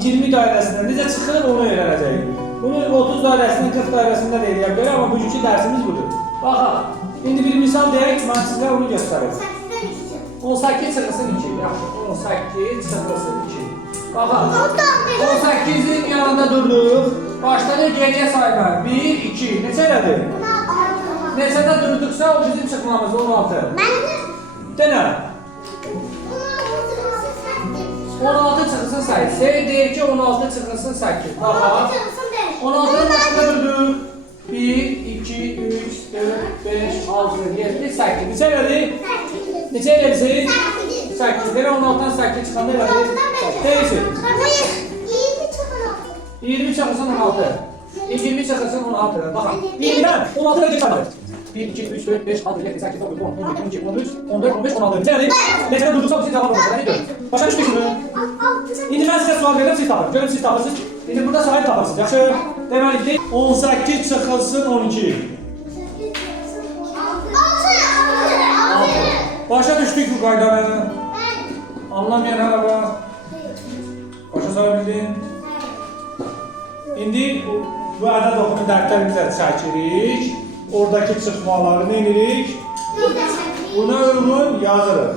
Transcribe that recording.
20 dairəsindən necə çıxır onu öyrənəcəyik. Bunu 30 dairəsindən 40 dairəsində də edə bilərik, amma bugünkü dərsimiz budur. Baxaq, indi bir misal deyək, mən sizə onu göstərim. 18 çıxılsın 2, yaxşı, 18 çıxılsın 2. Baxaq, 18-in yanında durduq, başladı geriyə sayma, 1, 2, neçə elədir? Neçədə durduqsa o bizim çıxmamız 16. Denə. 16 çıxılsın 8. Seyir deyir ki 16 çıxılsın 8. Baxaq. 16'nın başında durduq. 1, 2, 3, 4, 5, 6, 7, 8. Neçə elədi? Neçə elədi? 8. Demək 16'dan 8 çıxanda elədi? Deyilsin. 20 çıxılsın 16. 20 çıxılsın 16. Baxaq. 20'dən 16'ya geçəmək. 1, 2, 3, 4, 5, 6, 7, 8, 9, 10, 11, 12, 13, 14, 15, 16. Neçə elədi? Neçədə durduksa bu sizin cavab olacaq. Nədir? Başa düşdük mü? İndi mən sizə sual verirəm, siz tapın. Görün siz tapırsınız. İndi burada sahip tapırsınız. Yaxşı. Deməli 18 çıxılsın 12. Başa düşdük bu qaydanı. Anlamayan hələ var. Başa sala bildin? İndi bu ədəd oxunu dəftərimizə çəkirik. Oradakı çıxmaları nə edirik? Buna uyğun yazırıq.